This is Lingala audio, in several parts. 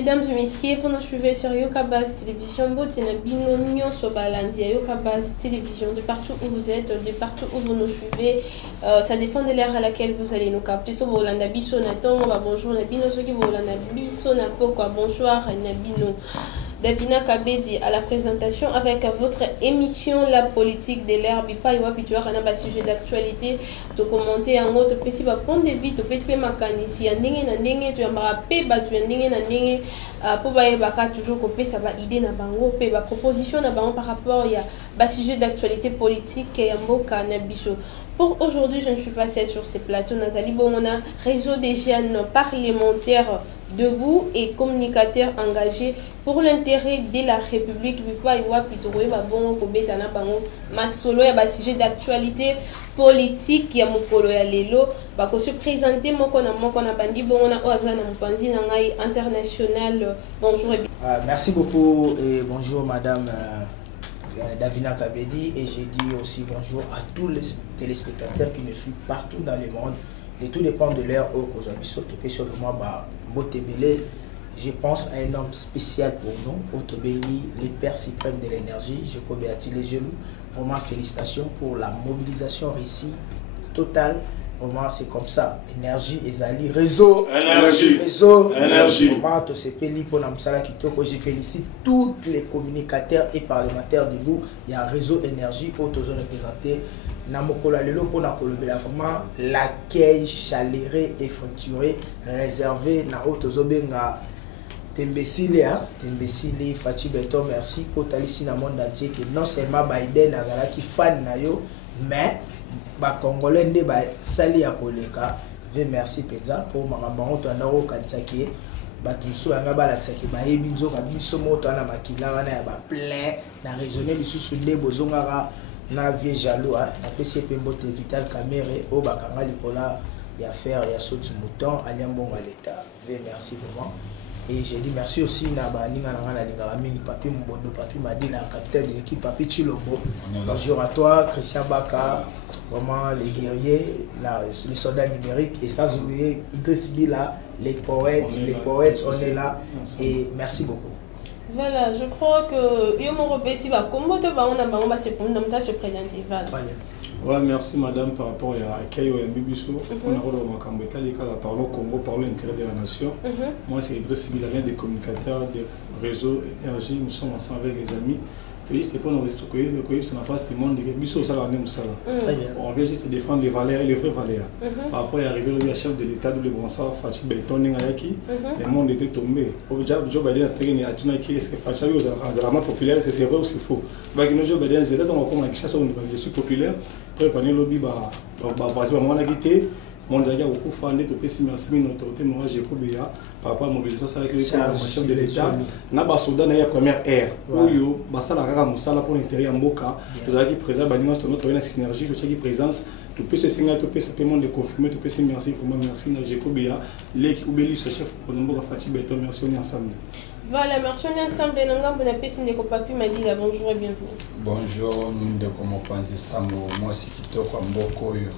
Mesdames et messieurs, vous nous suivez sur Yokabaz Télévision, Botenabino, Sobalandia, Yokabaz Télévision, de partout où vous êtes, de partout où vous nous suivez. Ça dépend de l'heure à laquelle vous allez nous capter. So, Bolanda Biso Naton, bonjour Nabino, ceux qui Bolanda Biso Napoko, bonsoir Nabino. Davina Kabedi à la présentation avec votre émission La politique de l'herbe. Bipa Iwa Pituar, on a un sujet d'actualité. De commenter en mode, tu peux prendre des vies, tu peux makanisi, tu as tu pour toujours couper ça va idée na bango, proposition na bango par rapport à sujet d'actualité politique et mboka na biso. Pour aujourd'hui, je ne suis pas seule sur ces plateaux. Nathalie Bomona, réseau des jeunes parlementaires debout et communicateurs engagés pour l'intérêt de la République. Masolo ya sujet d'actualité politique ya mokolo ya lelo bako se présenter moko na bandi Bomona ozana mpanzi na ngai international. Bonjour et merci beaucoup et bonjour madame Davina Kabedi, et je dis aussi bonjour à tous les téléspectateurs qui nous suivent partout dans le monde. Et tout dépend de l'heure où vous avez sauté sur moi. Je pense à un homme spécial pour nous, Otobeli, les pères suprêmes de l'énergie, Jacob Beati les genoux. Vraiment félicitations pour la mobilisation réussie totale. Vraiment, c'est comme ça. Énergie, Ezali, réseau. Énergie. Réseau. Énergie. Vraiment, je félicite tous les communicateurs et parlementaires debout. Il y a réseau énergie pour tous représenter. Namokola lelo pour nakolobela vraiment l'accueil chaleureux et fructueux réservé na otozobenga Tembesile, Tembesile, Fachi Beton, merci pour talissi na monde entier que non seulement Biden azala qui fan na yo, mais ba Congolais ne ba sali ya koleka. Ve merci penza pour makambo to na ro kansaki batumso yanga balakisaki bayebi nzoka biso moto na makila wana ya ba plein na raisonner lisusu nde bozongaka na vie jaloux na PCP Mbote Vital Caméré au bakanga likola ya faire ya sautu mouton aliambonga l'état. Ve merci vraiment. Et j'ai dit merci aussi na baninga na ngana lingara mingi papi Mbondo, papi Madila, capitaine de l'équipe, papi Chilombo. Bonjour à toi Christian Baka, vraiment les guerriers, les soldats numériques, et sans oublier Idriss Bila, les poètes, on est là et merci beaucoup. Voilà, je crois que yo mo repesi ba kombo to ba on a se présenter. Voilà. Ouais, merci madame par rapport à Kayo et Bibiso. On a reçu ma cambeta, les cas parlons Congo, parlons l'intérêt de la nation. Moi c'est Idriss Bila, l'un des communicateurs des réseaux énergie. Nous sommes ensemble avec les amis. C'est pas nous restructurer, c'est la face du monde de Bibiso, ça va nous ça. On vient juste défendre les valeurs, les vraies valeurs. Par rapport à arriver le chef de l'État de Lebronsa, Fachi Beton Ningayaki, le monde était tombé. Joe Biden a traîné à Tunaki, est-ce que Fachi est vraiment populaire, c'est vrai ou c'est faux? Joe Biden, c'est là donc on a quelque chose, je suis populaire. Après, le lobby va passer par mon agité. Mon diagnostic a beaucoup fait de merci notre autorité, moi j'ai probéa par rapport à la mobilisation avec les chefs de l'État. Na basoda na ya première ère. Oyo basala kaka musala pour l'intérêt mboka. Vous avez présent banima notre synergie, tout qui présence. Tu peux se signer, tu peux simplement de confirmer, tu peux se merci vraiment merci na Jekobea, l'équipe obéli ce chef pour nous Fachi Beton, merci on est ensemble. Voilà, merci on est ensemble. Ngambo na pesi ndeko papi Madila, bonjour et bienvenue. Bonjour, ndeko mopanzi sango, moi c'est kitoko mboko yo.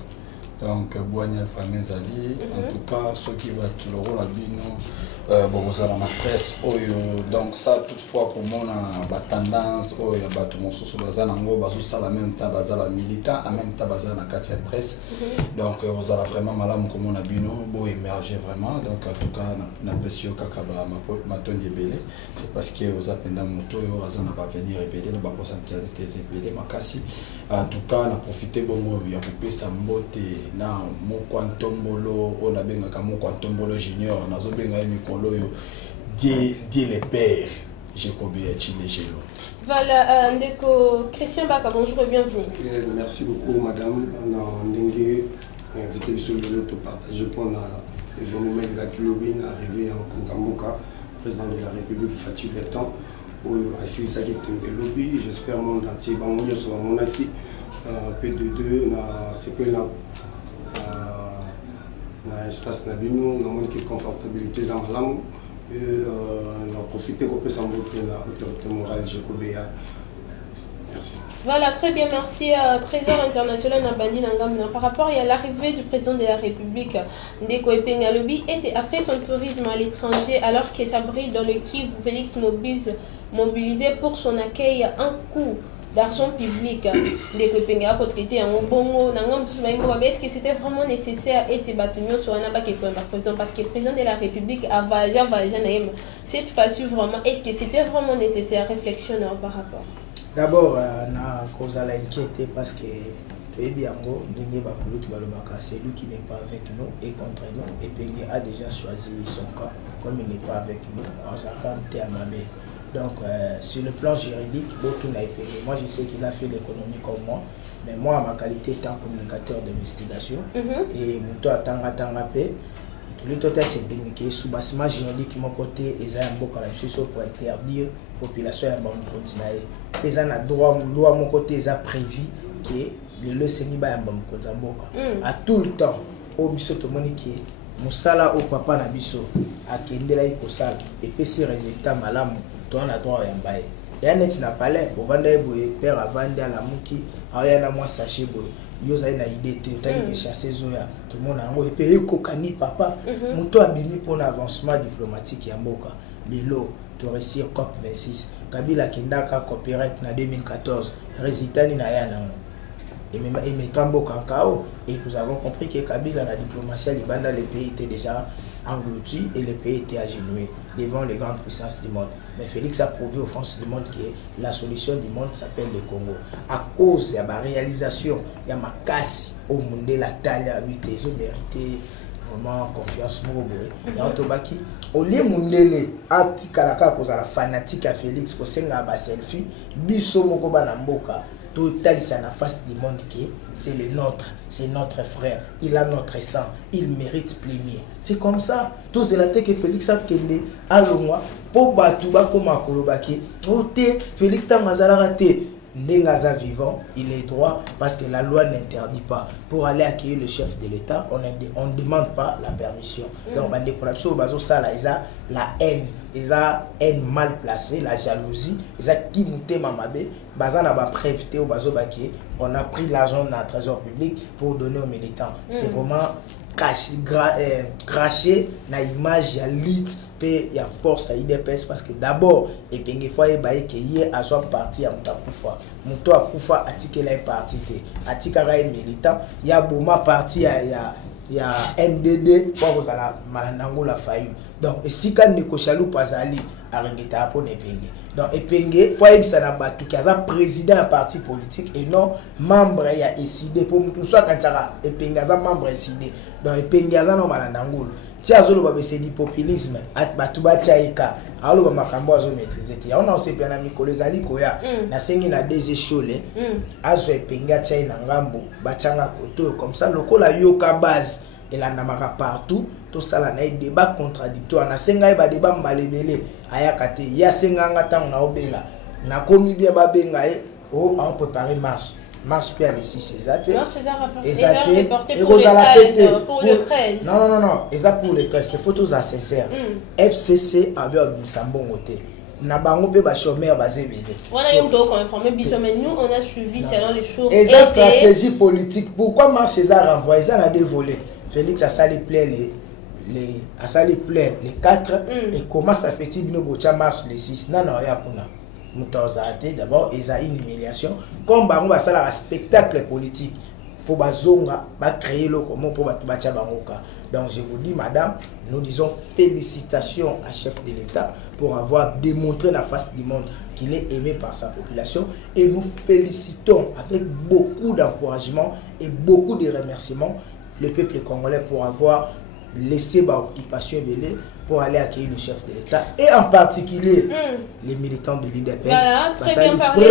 Donc, Boigna famille Zali, en tout cas, ceux qui vont tout le rôle à Bino, vous allez la presse, donc ça, toutefois, comme on a tendance, il y a tout le monde sur Bazanango, Bazoussa, en même temps, Bazala militant, en même temps, Bazala la presse. Donc, vous allez vraiment malade comme on a Bino, beau émerger vraiment. Donc, en tout cas, on a besoin de Kakaba, ma tonne de belé. C'est parce que vous avez un moto, vous n'avez pas venir révéler, nous avons senti des ébélés, ma cassi. En tout cas, on a profité bon, il y a coupé sa mbote. Na Mokwantombolo, on a bien un Mokwantombolo junior, on a bien un Mikolo, dit les pères, Jacob Beati les genoux. Voilà, Ndeko Christian Baka, bonjour et bienvenue. Merci beaucoup, madame. On a Ndengue invité sur le lot partager pour l'événement de la Kilobine arrivé en Konzamboka, président de la République Fachi Beton, où Assis Sagi Tembelobi, j'espère le monde entier, Bangonio sur mon acquis. P22 na CP na espace na bino na moni ki confortabilité za malamu na profiter ko pesa mbote na autorité morale Jekobea. Merci. Voilà, très bien, merci. Trésor international Nabandi Nangamna. Par rapport à l'arrivée du président de la République, Ndeko Epenga Lobi était après son tourisme à l'étranger, alors qu'il s'abrite dans le Kivu, Félix mobilisé pour son accueil un coût d'argent public. Ndeko Epenga a traité en bongo. Est-ce que c'était vraiment nécessaire et sur un président parce que le président de la République a cette fois-ci vraiment, est-ce que c'était vraiment nécessaire? Réflexion par rapport. D'abord, na cause à l'inquiéter parce que c'est lui qui n'est pas avec nous et contre nous. Et Pengue a déjà choisi son camp. Comme il n'est pas avec nous, on s'accorde à Mabé. Donc, sur le plan juridique, moi je sais qu'il a fait l'économie comme moi. Mais moi, ma qualité étant communicateur d'investigation, et mon toit attend paix. Le total c'est que sous bassement juridique mon côté et un beau pour interdire la population à continuer. Les gens droit loi mon côté ils prévu que le Sénégal à tout le temps au biso to monique musala au papa na biso a kendela iko sala et puis si résultat malamu to na droit ya mbaye. Ya net na palais pour vendre boye père à vendre à la muki aya na moi sachet boye yoza ina idée te tali que chasser zoya tout le monde a et puis kokani papa muto abimi pour l'avancement diplomatique ya mboka lelo to réussir COP 26 Kabila kendaka copyright na 2014 résultat ni na ya na et nous avons compris que Kabila la diplomatie à Libanda les pays étaient déjà engloutis et les pays étaient agenouillés devant les grandes puissances du monde. Mais Félix a prouvé aux France du monde que la solution du monde s'appelle le Congo. À cause de la réalisation, il y a ma casse au monde la taille à 8 ils ont mérité vraiment confiance. Il y a un tobaki. Au lieu de Atikalaka cause la fanatique à Félix, ko senga ba selfie, biso moko bana mboka. Total, c'est la face du monde qui c'est le nôtre, c'est notre frère, il a notre sang, il mérite premier. C'est comme ça. Tous les latés que Félix a kende à l'omoi pour Batouba comme à Kolobaki. Félix Tamazala raté. Nengaza vivant, il est droit parce que la loi n'interdit pas. Pour aller accueillir le chef de l'État, on ne demande pas la permission. Donc, la haine, ils ont haine mal placée, la jalousie, ils ont qui monté mamabé, on a pris l'argent dans le trésor public pour donner aux militants. C'est vraiment cracher na image ya lit pe ya force à IDPS parce que d'abord et penge fois e baye ke hier a soit parti à mutakufa muto akufa atike la parti te atika ra militant ya boma parti ya MDD pour vous la malandango la faillu donc et si kan ne ko chalou pasali arengeta pour Epenge donc Epenge fois ebisa na batu ki aza président un parti politique et non membre ya ECD pour nous soit quand ça Epenge aza membre ECD donc Epenge aza no malandango ti azolo ba bese di populisme at batu ba chaika alo ba makambo azo maîtriser ti on a aussi bien ami kolezali koya na sengi na DG Chole azo Epenge chai na ngambo ba changa koto comme ça lokola yoka base et là namaka partout tout ça là na débat contradictoire na senga ba débat malebele aya kate ya senga ngata na obela na komi bien ba benga on préparer marche puis les 6 exacté marche exacté pour le 13 non et ça pour le 13 les photos à sincère FCC avait Bisambongo te na bango pe ba chômeur bazebele on a eu donc informé biso mais nous on a suivi selon les jours et la stratégie politique pourquoi marche ça renvoyer ça na deux volets Félix a sali plaît les 4 et comment ça fait-il nous bocha marche les 6 non ya kuna mutazate d'abord ils a une humiliation comme bango ba sala spectacle politique faut bazonga ba créer le comment pour bacha bangoka donc je vous dis madame nous disons félicitations à chef de l'État pour avoir démontré la face du monde qu'il est aimé par sa population et nous félicitons avec beaucoup d'encouragement et beaucoup de remerciements le peuple congolais pour avoir laissé ma occupation pour aller accueillir le chef de l'État et en particulier les militants de l'UDPS. Voilà, très bien parlé.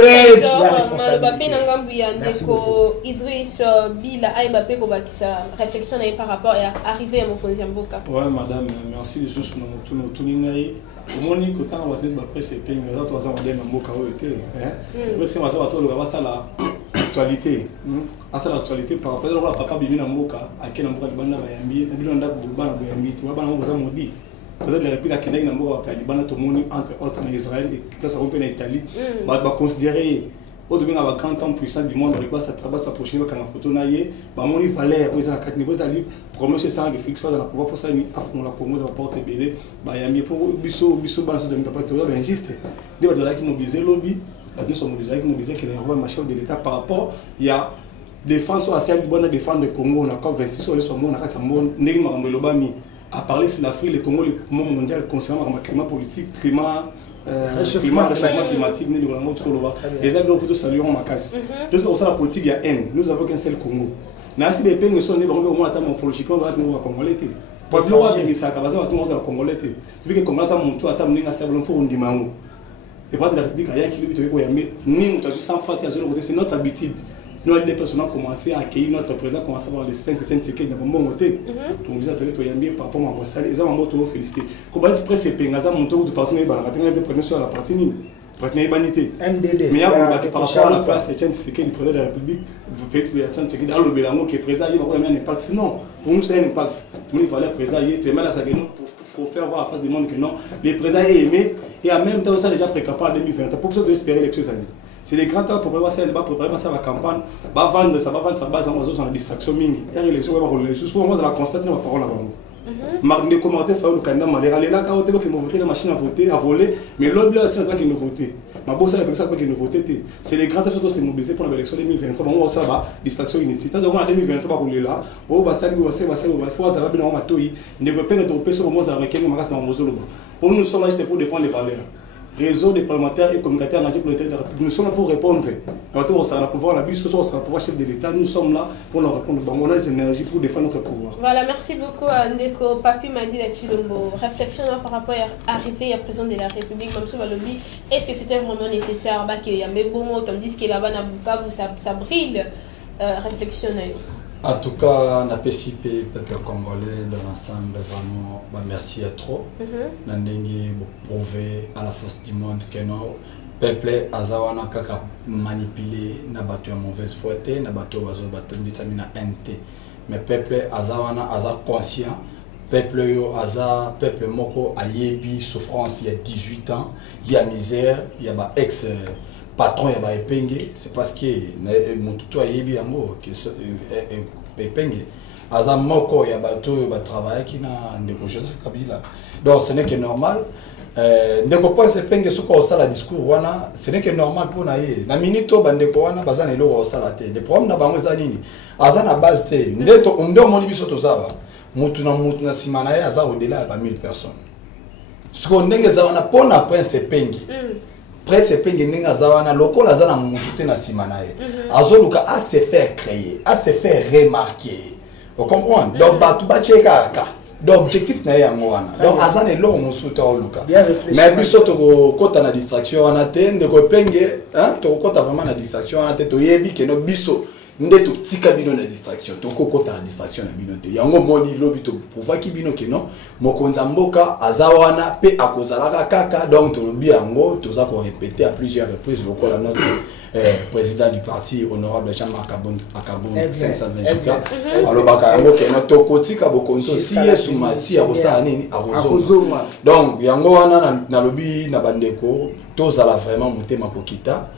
Merci beaucoup. Idriss Bila Aïbapé Kobakisa, réflexion par rapport à l'arrivée à Mokonziamboka. Ouais, madame, merci de ce que nous avons au moins que tant que après c'est peine mais toi ça va donner un mot quand était après c'est ça va toi ça la actualité ça l'actualité par rapport à papa bibi na mboka akena mboka libanda ba yambi na bilonda bana ba yambi tu bana mboka za modi peut-être la république akena na mboka ba libanda to moni entre autres en Israël et place à na Italie ba considérer au début on a 40 ans puissant du monde on ça travaille s'approcher quand la photo naie bah mon valeur ils ont 4 niveaux d'aller promet c'est ça que Félix va dans la pouvoir pour ça ni afon la Congo dans porte belé bah y a mieux pour biso balance de papa to ben juste des va qui mobiliser lobby bah nous sommes mobilisés que les rois chef de l'état par rapport il y a défense sur la scène bonne défendre le Congo on a COP 26 sur les sommes on a quatre monde negi makambo lobami à parler sur l'Afrique le Congo le monde mondial concernant le climat politique climat réchauffement climatique né de la mode koloba les amis doivent saluer ma casse donc on la politique il y a haine nous avons qu'un seul Congo na si les pays sont né au moins attendre morphologiquement va nous congolais té pour le roi de ça kabaza va tout monde congolais té depuis que commence à monter à table ninga sablo fo ndimango et pas de la République aya qui lui to ya mais ni mutu sans fati à zéro côté c'est notre habitude. Nous, les personnes ont commencé à accueillir notre président, commencé à avoir les sphinx, c'est qui est bon côté. Donc, vous êtes par rapport à ça, les hommes ont félicité. Comment tu presse ces pengas, mon tour de personnes, ils sur la partie mine. Mais il y a par rapport à la place de Tchèque, c'est qui le président de la République, vous faites des actions dans le Bélango qui est président, il va avoir un impact. Non, pour nous, c'est un impact. Il fallait président, tu es mal à sa gueule pour faire voir à face du monde que non, les présidents est aimé et en même temps, ça déjà pré-campagne en 2020. Tu n'as pas besoin d'espérer les choses années. C'est les grands temps pour préparer ça la campagne, va vendre sa base en oiseaux sans la distraction mini. Et l'élection va rouler. Juste pour moi de la constater ma parole là-bas. Marc ne commentait faire le candidat malheur aller là quand qui m'ont voté la machine à voler mais l'autre là c'est pas qui nous voter. Ma bosse avec ça pas qui nous voter. C'est les grands temps surtout c'est mobilisé pour l'élection 2023. On va ça va distraction inutile. Donc en 2023 va rouler là. Oh bah ça faut ça va bien on matoi. Ne peut pas être sur le monde avec un magasin en mozolo. Pour nous sommes là juste pour défendre les valeurs. Réseau des parlementaires et communicateurs nous sommes là pour répondre. On sera là pour voir la bus, on sera pour chef de l'État. Nous sommes là pour leur répondre. On a des énergies pour défendre notre pouvoir. Voilà, merci beaucoup Ndeko. Papi m'a dit là-dessus le mot. Réflexion par rapport à l'arrivée à président de la République, comme ça va le dire. Est-ce que c'était vraiment nécessaire qu'il y a mes bons mots, tandis que là-bas à Bukavu ça brille. Réflexion. En tout cas, on a participé peuple congolais dans l'ensemble, vraiment, bah, merci à trop. On a prouvé à la force du monde que non, peuple azawana kaka manipulé, n'a battu en mauvaise foi, n'a battu en NT. Mais peuple azawana aza conscient, peuple yo aza peuple moko a yebi souffrance il y a 18 ans, il y a misère, il y a ba ex patron ya ba epenge, c'est parce que mututu ayebi yango que epenge aza moko ya bato ba travailler qui na ndeko Joseph Kabila. Donc ce n'est que normal. Ndeko pense epenge soko osala discours wana, ce n'est que normal pour na ye. Na minito bandeko wana bazana eloko osala te. Le problème na bango za nini? Aza na base te. Ndeto ndo moni biso tozawa. Mutu na simana ye aza au-delà ya 1000 personnes. Soko ndenge za wana pona prince epenge. Prince epenge ndenge azawana lokola aza na mutu na simana ye. Azoluka a se faire créer, a se faire remarquer. Vous comprenez? Donc batu ba cheka ka. Donc objectif na yango wana. Donc aza ne lo musuta oluka. Mais puis surtout kota na distraction wana te ndeko epenge, hein? To kota vraiment na distraction wana te to yebi ke no biso ndeto tika bino na distraction to kokota na distraction na bino te yango moni lobi to pouvoir ki bino ke no mokonza mboka azawana pe akozalaka kaka donc to lobi yango toza ko répéter à plusieurs reprises lokola notre président du parti honorable Jean-Marc Akabon 520 alors baka yango ke no to kotika bokonzo si yesu masi akosala nini akozoma donc yango wana na lobi na bandeko tozala vraiment motema kokita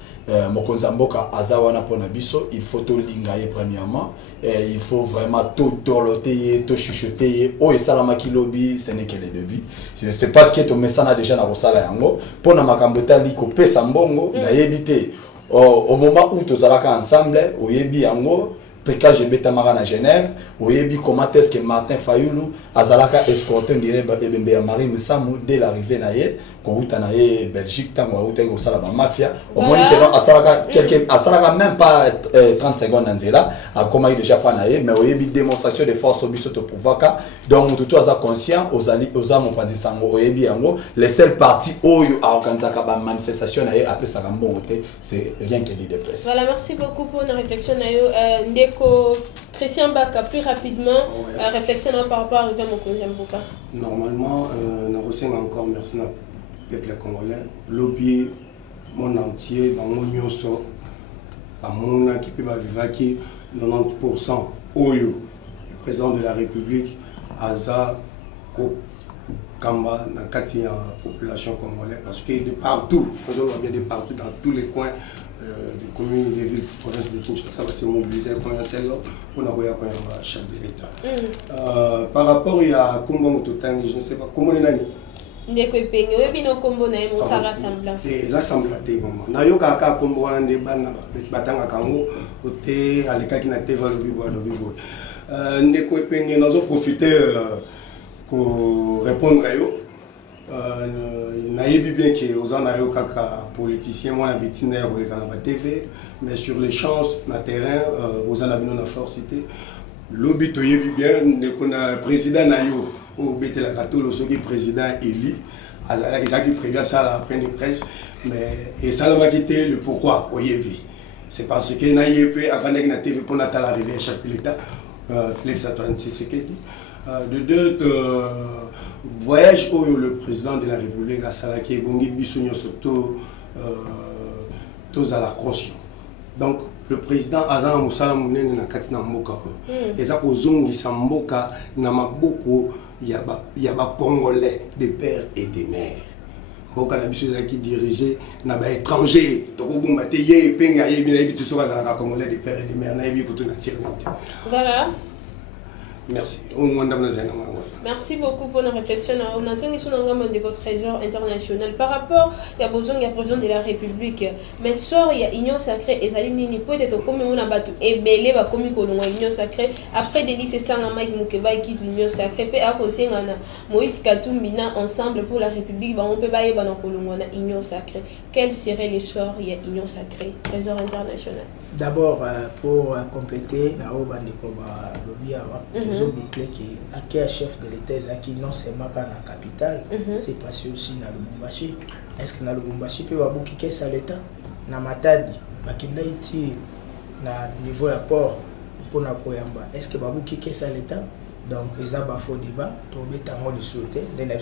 mokonza mboka azawana pona biso il faut to lingaye premièrement il faut vraiment to doloter to chuchoter o esalama kilobi ce n'est que les débuts c'est parce que to mesana déjà na kosala yango pona makambo tali ko pesa mbongo na yebite au moment où tozalaka ensemble oyebi yango Péka Jebeta Mara na Genève, oyebi comment est-ce que Martin Fayoulou azalaka escorté ndiye ebembe ya Marie Msamu dès l'arrivée na ye ko uta na ye Belgique tango uta ko sala ba mafia au moni que non asalaka quelqu'un asalaka même pas 30 secondes nzela a comment il déjà pas na ye mais oyebi démonstration de force obiso to provoka donc tout aza conscient oza mon pandi sango oyebi yango les seuls partis oyo a organiser ba manifestation na ye après ça rambo c'est rien que dit de presse. Voilà, merci beaucoup pour la réflexion na yo Christian Baka, plus rapidement, réflexion par rapport à mon Mboka. Normalement, nous recevons encore merci au peuple congolais. Lobby, mon entier, dans mon yoso, à mon équipe, qui 90% Oyo, le président de la République, Aza, Kamba, dans la population congolaise, parce que de partout, nous avons bien de partout, dans tous les coins, des communes, des villes, provinces de Kinshasa, c'est mobilisé pour un seul pour avoir un chef de l'État. Par rapport à Kombo Totani, je ne sais pas comment on est. Ndeko epenge webino kombo na mo sara semblant eza semblant te maman na yo kaka kombo wana nde bana batanga kango ote alekaki na teva lobibo ndeko epenge nazo profiter ko répondre à yo nayebi bien que ozana yo kaka politicien mwana bitina ya koleka na TV mais sur les chances na terrain ozana bino na forcité lobi toyebi bien ndeko na président na yo au Betela Katolo, ce qui est président élu, ils ont prévu ça à la première presse, mais et ça m'a quitté le pourquoi au Yévi. C'est parce que Naïepe, avant d'être na TV pour Natal arriver à chef de l'État, Félix Antoine Tshisekedi, de deux voyages où le président de la République, à Salaki, Gongi Bissonio Soto, tous à la conscience. Donc, le président Azan Moussala Mounen na Katina Mboka. Et ça, aux Zongi Samboka, Namaboko, il y a des Congolais, des pères et des mères. Mboka na biso qui dirigé na ba étranger. Toko bomba te ye penga ye bien habité sur la Congolais, des pères et des mères. Na yebi pour tout na tirer. Voilà. Merci. Merci beaucoup pour nos réflexions. On a sonné sur le trésor international. Par rapport, il y a besoin de président de la République. Mais sort, il y a union sacrée et Zalinini peut-être comme on a battu et belé va comme union sacrée. Après des lycées sans Mike Mukeba quitte l'union sacrée. Puis à cause Moïse Katoumina ensemble pour la République, on peut pas y avoir une union sacrée. Quels seraient les sorts il y a union sacrée, trésor international? D'abord, pour compléter, ils ont bouclé qui est chef de l'État, qui non seulement dans la capitale, c'est passé aussi dans le Lubumbashi. Est-ce que dans le Lubumbashi peut y avoir qui est l'État? Dans Matadi, Bakinda iti na niveau à port pour na Koyamba. Est-ce que Babou qui est l'État? Donc, il y a un faux débat, il ne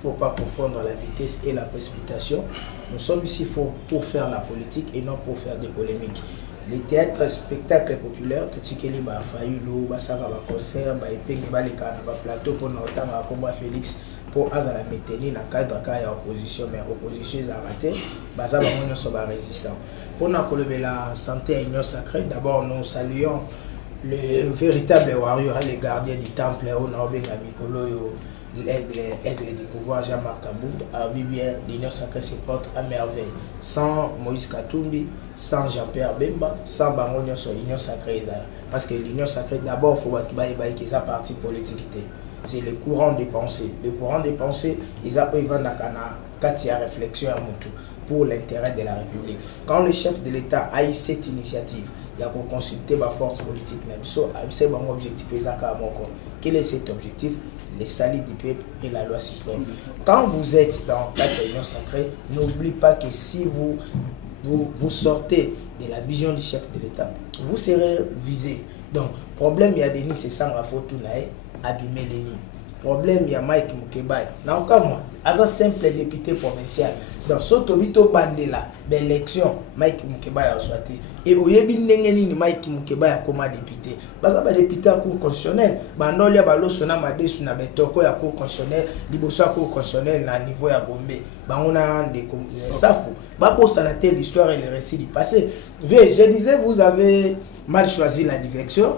faut pas confondre la vitesse et la précipitation. Nous sommes ici pour faire la politique et non pour faire des polémiques. Les théâtres, spectacles populaires, tout ce qui est Fayulu, Basara, concert, plateau pour notre combat Félix, pour Azala Meteni, dans le cadre de la opposition, mais l'opposition est arrêtée, Basara est résistant. Pour la santé et l'union sacrée, d'abord nous saluons le véritable warrior, les gardiens du temple, l'aigle du pouvoir Jean-Marc Aboud, l'union sacrée se porte à merveille. Sans Moïse Katumbi, sans Jean-Pierre Bemba, sans Bangonio sur l'union sacrée. Parce que l'union sacrée, d'abord, il faut que ça partie politique. C'est le courant des pensées. Le courant des pensées, ils ont réflexion à Moutou pour l'intérêt de la République. Quand le chef de l'État a eu cette initiative, il y a pour consulter la force politique. C'est mon objectif. Quel est cet objectif? Les salis du peuple et la loi suprême. Quand vous êtes dans la réunion sacrée, n'oubliez pas que si vous sortez de la vision du chef de l'État, vous serez visé. Donc, problème, il y a des nids, c'est sans la faute, abîmer les nids. Problème, il y a Mike Mukeba. Non, comme moi, as un simple député provincial. Donc, Sotobito Bandela, l'élection, Mike Mukeba a choisi. Et au Yebi Nengeni, Mike Mukeba a comme député. Parce que député à cour constitutionnel, Bandolia Balo Sona Made Suna Betoko à cour constitutionnel, Libosa cour constitutionnel, na niveau à Gombe. On a des Safou. Babo Sanatel, l'histoire et le récit du passé. Je disais, vous avez mal choisi la direction.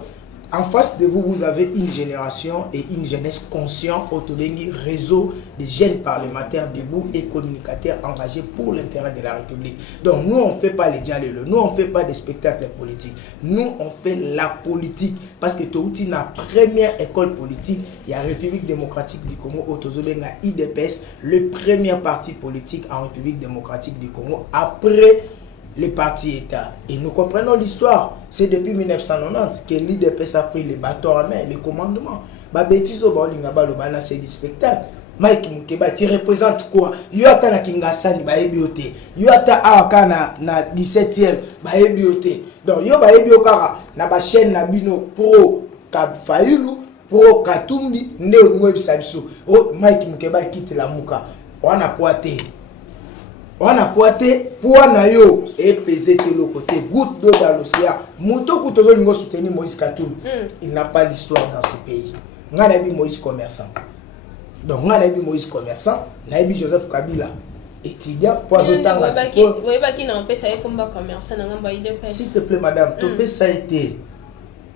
En face de vous, vous avez une génération et une jeunesse consciente au réseau de jeunes parlementaires debout et communicateurs engagés pour l'intérêt de la République. Donc nous, on ne fait pas les dialogues, nous, on ne fait pas des spectacles politiques. Nous, on fait la politique. Parce que Touti, la première école politique, il y a la République démocratique du Congo, Otozobenga IDPS, le premier parti politique en République démocratique du Congo, après les partis États. Et nous comprenons l'histoire. C'est depuis 1990 que l'IDPS a pris les bâtons en main, les commandements. Babetizo Baolingaba Lobala, c'est du spectacle. Mike Mukeba, tu représentes quoi? Yota na Kingasani, Baebiote. Yota Awaka na 17e, Baebiote. Donc, yo Baebiokara, na ba chaîne na bino pro Fayulu, pro Katumbi, Neo Mweb Sabiso. Oh, Mike Mukeba quitte la Mouka. On a poité. On a poité pour yo et peser de l'autre côté. Goutte d'eau dans l'océan. Mouto Koutozo Lingo soutenir Moïse Katoum. Il n'a pas l'histoire dans ce pays. On a vu Moïse commerçant. Donc on a vu Moïse commerçant. On a vu Joseph Kabila. étudiant poison tanga s'il te plaît madame topé ça a été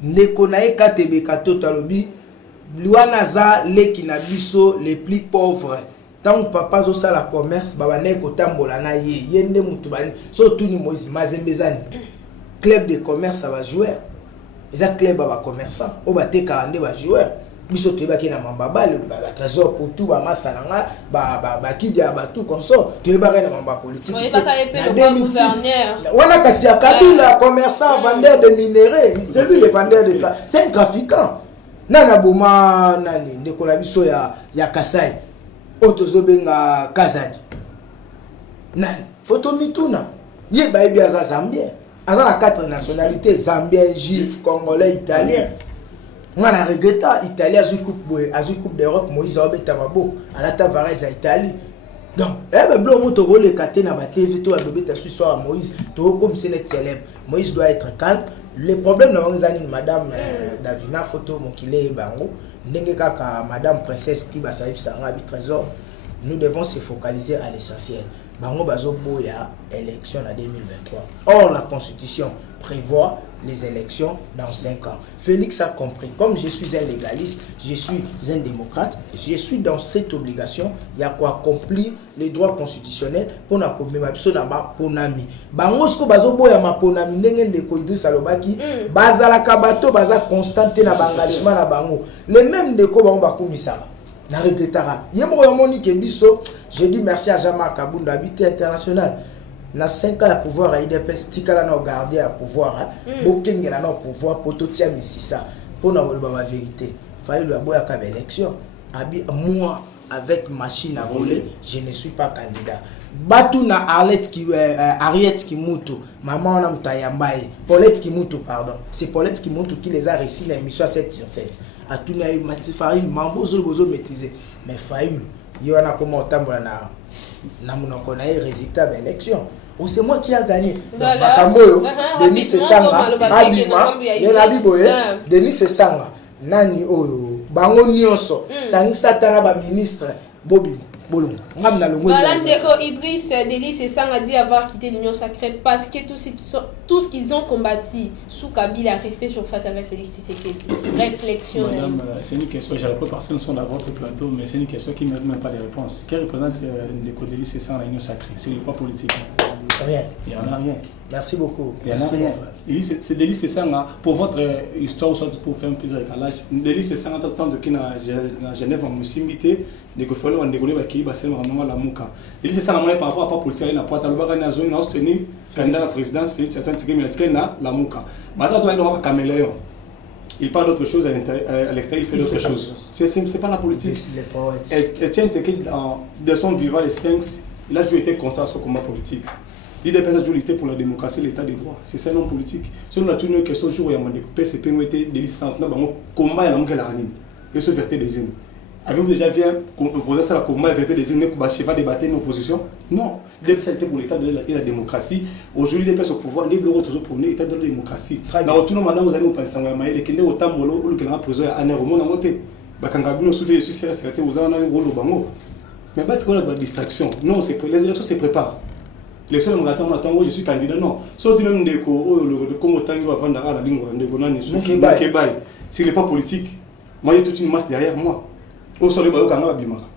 ndeko na ye katebeka to talobi luana za leki na biso les plus pauvres tant papa zo sala commerce baba ne ko tambola na ye yende mutu bani so tuni Moïse mazembezani club de commerce ça va jouer eza club ba commerçant o ba te 42 ba joueur biso to ba kina mamba bale ba trésor pour tout ba masalanga ba kidia ba tout consort to ba na mamba politique na 2006 wana kasi ya Kabila commerçant vendeur de minerais c'est lui le vendeur de c'est un trafiquant nana boma nani ndeko na biso ya Kasai otozo benga Kazadi nani photo mituna ye ba ebi aza Zambien aza na 4 nationalités zambien juif congolais italien on a regretté Italie a coupe d'Europe Moïse Obeta Mabo à la Tavares à Italie donc eh blo moto role katé na ba TV to Obeta sur soir Moïse to comme c'est net célèbre Moïse doit être calme le problème na ngazani madame Davina photo mon kilé bango ndenge kaka madame princesse qui ba saïf sanga bi trésor nous devons se focaliser à l'essentiel bango bazo boya élection en 2023 or la constitution prévoit les élections dans 5 ans. Félix a compris, comme je suis un légaliste, je suis un démocrate, je suis dans cette obligation, il y a quoi accomplir les droits constitutionnels pour na komema biso na ba ponami. Bango sko bazo boya ma ponami ndenge ndeko Idrissa Lobaki, bazala kabato baza constante na engagement na bango. Les mêmes ndeko bango bakumisaka. Na regrettara. Yemo yomoni ke biso, je dis merci à Jean-Marc Kabunda habité international. Na 5 ans à pouvoir à IDPS tikala na garder à pouvoir bokengela na pouvoir poto tia misisa pour na la vérité fallait le boya ka élection abi moi avec machine à voler je ne suis pas candidat batu na Ariette Kimutu maman na mutayambaye Paulette Kimutu pardon c'est Paulette Kimutu qui les a réussi la émission 7/7 a tout na matifari mambo zo bozo maîtriser mais faillu yo na comment tambola na monoko na résultat de l'élection. Ou c'est moi qui a gagné. Bakamoyo, Denis Sesanga, Abima, Yenabiboye, Denis Sesanga, Nani Oyo, Bango Nyonso, Sangi Satana ba ministre, Bobi, Bolon. Voilà, Ndeko Idriss Denis Sesanga dit avoir quitté l'Union sacrée parce que tout ce qu'ils ont combattu sous Kabila refait surface avec Félix Tshisekedi. Réflexion. Madame, c'est une question, je réponds parce que nous sommes dans votre plateau, mais c'est une question qui ne mérite même pas de réponse. Qui représente Ndeko Denis Sesanga à l'Union sacrée? C'est le poids politique. Rien. Il n'y en a rien. Merci beaucoup. Il n'y en a rien. C'est Denis Sesanga, pour votre histoire, ou soit pour faire un peu de récalage, Denis Sesanga, tant que à Genève, on me s'imité, de que on dégoulé avec qui, c'est vraiment la mouka. Denis Sesanga, par rapport à la politique, il n'a pas de la zone, il a obtenu candidat à la présidence, Félix Tshisekedi, la mouka. Baza doit être un caméléon. Il parle d'autre chose à l'extérieur, il fait d'autres choses. C'est pas la politique. Etienne Tshisekedi, de son vivant, les Sphinx, il a toujours été constant sur le combat politique. Il a toujours lutté pour la démocratie et l'état des droits. C'est ça un homme politique. Si on a toujours une question, jour où il y a un PCP, il y a des licences, combat, il y a un ranime. Il y a une vérité des hymnes. Avez-vous déjà vu opposer ça à la combat et vérité des hymnes pour cheval débattre une opposition? Non. Il a été pour l'état et la démocratie. Aujourd'hui, il est au pouvoir, il est toujours pour l'état de la démocratie. Dans tout le monde, vous allez penser à il est autant de gens qui ont posé un air au monde à monter. Bakangabino soutient, je suis secrétaire, vous avez un rôle au bango. Mais c'est quoi la distraction? Non, les élections se préparent. L'élection, je suis candidat. Non. Sauf que le Congo va vendre à la ligne s'il n'est pas politique, moi, il y a toute une masse derrière moi. Au sol,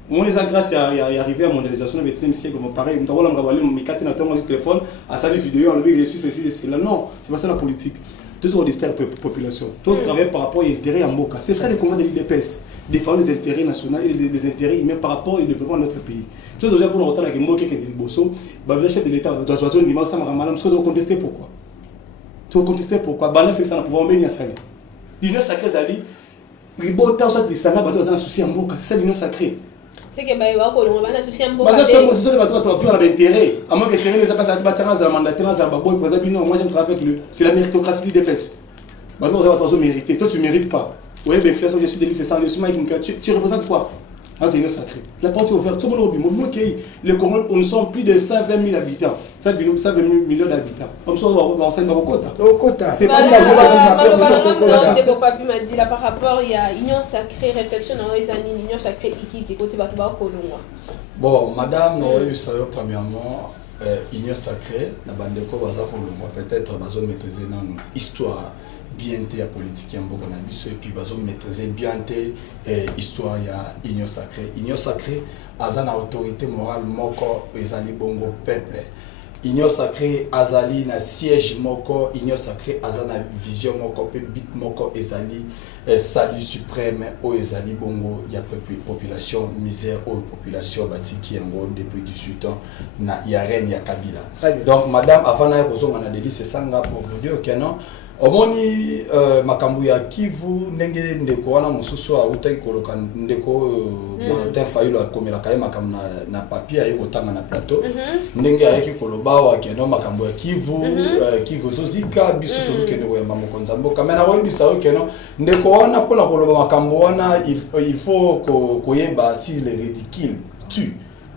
on les a grâce à arriver à la mondialisation du 20e siècle. Pareil, on a téléphone, à sa vidéo, je suis ceci, cela. Non, c'est pas ça la politique. Tout ça, on distrait la population. Tout travail par rapport à l'intérêt en Moka. C'est ça les combats de l'IDPS. Défendre les intérêts nationaux et les intérêts humains par rapport au développement de notre pays. Tout déjà pour nous retard avec Moka qui est Bosso, le chef de l'État, vous contester pourquoi? Tu contester pourquoi? Bana fait ça pour pouvoir venir à Sali. L'union sacrée, Sali, les beaux temps, ça, les sangs, ils ont un souci en Moka. C'est ça l'union sacrée. C'est que on va associer un bon. C'est l'intérêt. À moins que l'intérêt les a passés à la mandataire, moi j'aime travailler avec lui. C'est la méritocratie qui dépasse. Maintenant, vous avez mérité. Toi, tu ne mérites pas. Oui, bien, je suis Denis Sesanga, tu représentes quoi? c'est une sacrée. La porte est ouverte. Tout le monde le Congo, nous sommes plus de 120 000 habitants. 120 millions d'habitants. Comme ça, on va s'en Kota. C'est pas m'a dit là par rapport il y a union sacrée réflexion dans les années union sacrée qui côté batba kolongwa. Bon, madame, nous savons premièrement union sacrée na bandeko baza kolongwa peut-être bazo maîtriser dans histoire bien la politique en Bogo na biso et puis bazo maîtriser bien histoire ya union sacrée. Union sacrée azana autorité morale moko ezali bongo peuple. Union sacrée azali na siège moko, union sacrée azana vision moko pe bit moko ezali salut suprême o ezali bongo ya population misère o population batiki yango depuis 18 ans na ya reine ya Kabila. Donc madame avant na kozonga na délice sanga pour vous dire que non omoni makambu ya Kivu ndenge ndeko wana mususu autai koloka ndeko Martin Fayulu akomela kaye makambu na papier ayi kotanga na plateau ndenge ayeki koloba wa keno makambu ya Kivu Kivu zozika biso tozokende ko yamba mokonza mboka mena ko bisa o keno ndeko wana pona koloba makambu wana il faut koyeba si le ridicule tu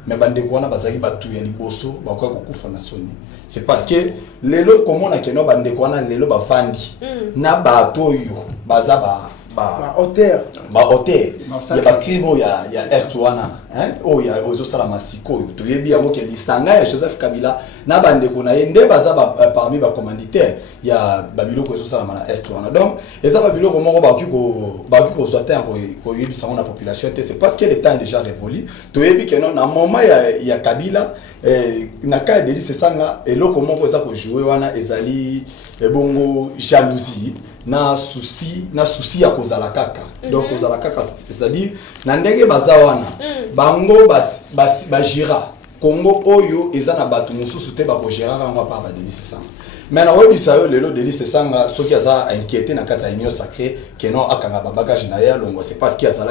mais bande ko wana bazaki batu ya liboso bakoya kokufa na soni c'est parce que lelo komona keno bande ko wana lelo bafandi na bato yo baza ba hauteur ya ba crime ya est wana hein o ya ozo sala masiko yo to yebi yango ke lisanga ya Joseph Kabila na bande ko na yende baza parmi ba commanditaire ya babiloko ozo sala na est wana donc eza babiloko moko ba ki ko soiter ko yebi sango na population c'est parce que le temps est déjà révolu to yebi ke non na moment ya Kabila na ka de lycée sanga eloko moko eza ko jouer wana ezali bongo jalousie na souci ya kozala kaka donc kozala kaka c'est-à-dire na ndenge baza wana bango bajira Congo oyo eza na bato mususu te bako gérer ngwa pa ba délice sanga mais na webisa yo lelo délice sanga soki aza inquiété na kati ya union sacrée keno akanga ba bagage na ya longo c'est parce qu'il y a ça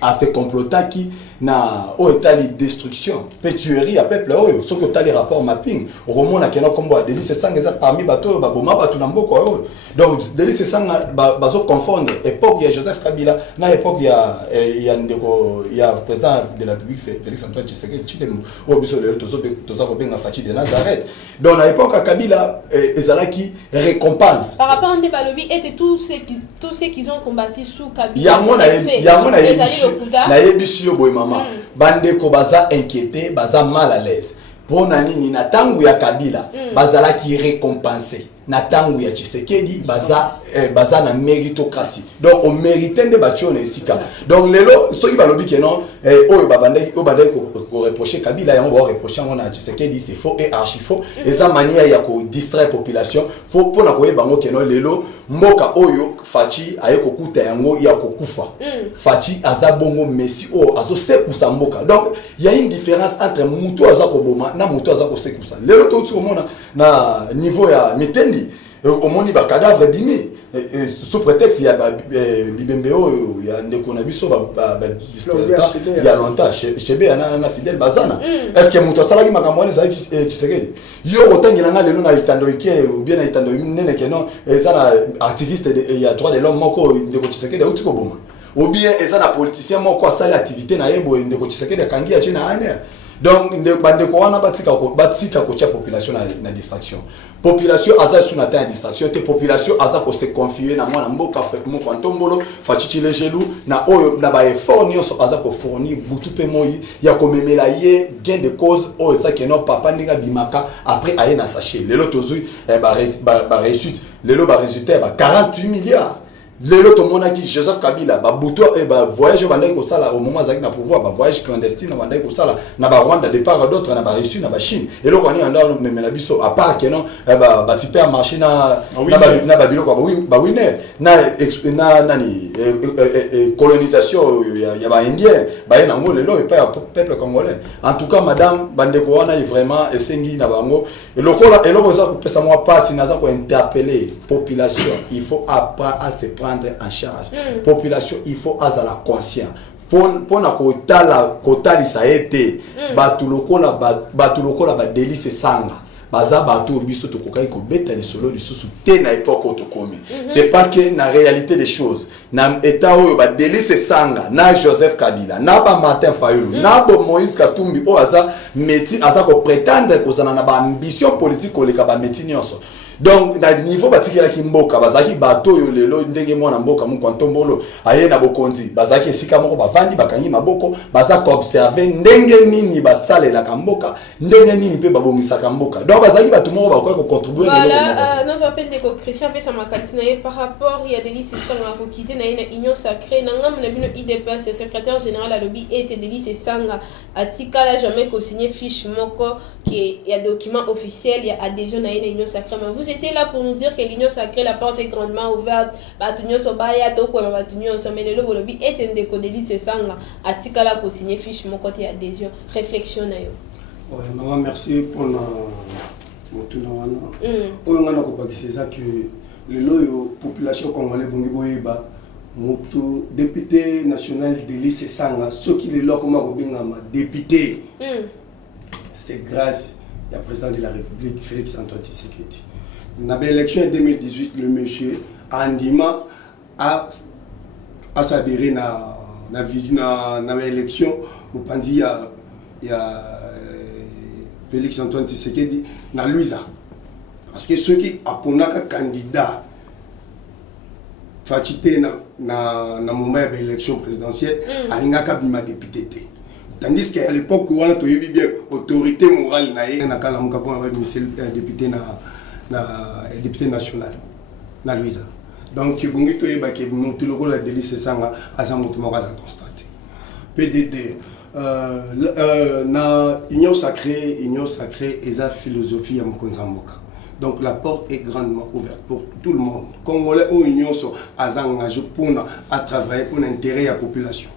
à se complotaki na o etali destruction tuerie à peuple oyo soki otali rapport mapping okomona keno kombo délice sanga eza parmi bato ba boma bato na mboko oyo donc délice sanga bazo confondre époque ya Joseph Kabila na époque ya ndeko ya président de la République Félix Antoine Tshisekedi Tshilombo o biso lelo toza ko benga Fachi de Nazareth donc à l'époque Kabila ezalaki récompense par rapport à Ndebalobi était tous ceux qui ont combattu sous Kabila yango na yebisu yo boy mama bande ko baza inquiété baza mal à l'aise pona nini na tangu ya Kabila bazalaki récompensé na tangu ya Tshisekedi baza na méritocratie donc on méritait de battre na esika donc lelo soki balobi ke non oyo babandaki ko reprocher Kabila yango ba reprocher ngo na Tshisekedi c'est faux et archi faux et ça manière ya ko distraire population faut pona ko yebango ke non lelo mboka oyo Fachi aye ko kuta yango ya ko kufa Fachi aza bongo messi o azo sekusa mboka donc il y a une différence entre mutu aza ko boma na mutu aza ko sekusa lelo to tu omona na niveau ya mitendi au moni ba cadavre bimi sous prétexte il y a bibembeo il y a ndeko na biso ba il y a longtemps chebe na fidèle bazana est-ce que muto sala ki makambo za Tshisekedi yo otangira nga lelo na itando ike ou bien na itando nene kenon ezana activiste il y a droit de l'homme moko ndeko Tshisekedi utiko boma ou bien ezana politicien moko asala activité na yebo ndeko Tshisekedi kangi ya china ane donc bande ko wana batika ko tia population na distraction population aza sous na ta distraction te population aza ko se confier na mwana mboka fait mo kwantombolo fachichi le gelou na oyo na ba effort nyonso aza ko fournir butu pe moyi ya ko memela ye gain de cause o za ke no papa ndinga bimaka après aye na sachet lelo tozui ba réussite lelo ba résultat ba 48 milliards lelo to monaki Joseph Kabila ba buto et ba voyage bandai ko sala au moment zaki na pouvoir ba voyage clandestin na bandai ko sala na ba Rwanda de part d'autres na ba reçu na ba Chine et lo kwani anda même la biso à part que non ba supermarché na ba biloko ba winner na nani colonisation ya ba indien ba na ngo lelo et pas peuple congolais en tout cas madame bande ko wana vraiment esengi na bango et lokola eloko za ko pesa moi pas si naza ko interpeller population il faut apprendre à se prendre en charge population il faut azala conscient pona kotala kotalisa ete batu lokola ba délice sanga baza bato biso to kokai ko beta les solo du sous té na époque autokomi. C'est parce que na réalité des choses na état oyo ba Délice Sanga na Joseph Kabila na ba Martin Fayulu na bo Moïse Katumbi o aza meti aza ko prétendre ko zana na ba ambition politique ko leka ba meti nyonso. Donc na niveau batikela kimboka bazaki bato yo lelo ndenge mwana mboka mu kwantombolo aye na bokonzi bazaki esika moko bavandi bakangi maboko baza ko observer ndenge nini basalela kamboka ndenge nini pe babongisa kamboka donc bazaki bato moko bakoka ko contribuer voilà non je appelle de Christian pe sama kantina par rapport il y a Délice Sanga ko quitter na union sacrée na ngam na bino IDPS secrétaire général à lobby était Délice Sanga atika la jamais ko signer fiche moko qui il y a document officiel il y a adhésion na union sacrée. Vous étiez là pour nous dire que l'union sacrée, la porte est grandement ouverte. Batunyo sobaya toko ma batunyo somene le bolobi et ndeko Délice Sanga atika la pour signer fiche mon côté adhésion réflexion na yo. Ouais, maman merci pour na motuna wana. Oyo ngana ko bakisa ça que le loyo population congolaise bongi boyeba moto député national Délice Sanga ce qui le lo comme robinga ma député. C'est grâce au président de la République Félix Antoine Tshisekedi. Dans l'élection en 2018, le monsieur Andima a s'adhéré à l'élection. Il y a Félix Antoine Tshisekedi dans Luisa. Parce que ceux qui ont un candidat facilité dans le moment de l'élection présidentielle, il a député. Tandis qu'à l'époque, on a bien autorité morale, député national, na Luisa. Donc, il y a un Délice Sanga à sa constaté. PDD, na union sacrée, et sa philosophie à Mkonzamboka. Donc, la porte est grandement ouverte pour tout le monde. Congolais ou union sont à travailler pour l'intérêt de la population.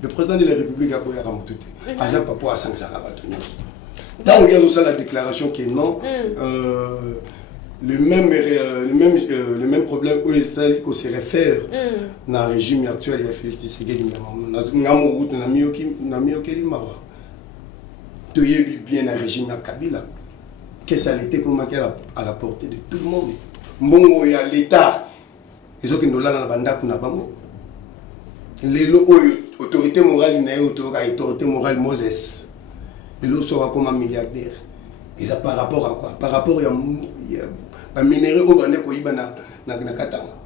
Le président de la République a posé à Ramotoute. Agent Papo à Sansarabatounos. Tant qu'il y a la déclaration qui est non, le même problème où il se réfère dans le régime actuel, il y a Félix Tshisekedi. Il y a bien un régime à Kabila. Qu'est-ce que ça a été comme à la portée de tout le monde. Bon, il y a l'État. Les autres qui nous l'ont autorité morale, autorité morale Moses. Le lot sera comme un milliardaire. Et ça par rapport à quoi? Par rapport à minerai au Bande Koïbana Nakatanga.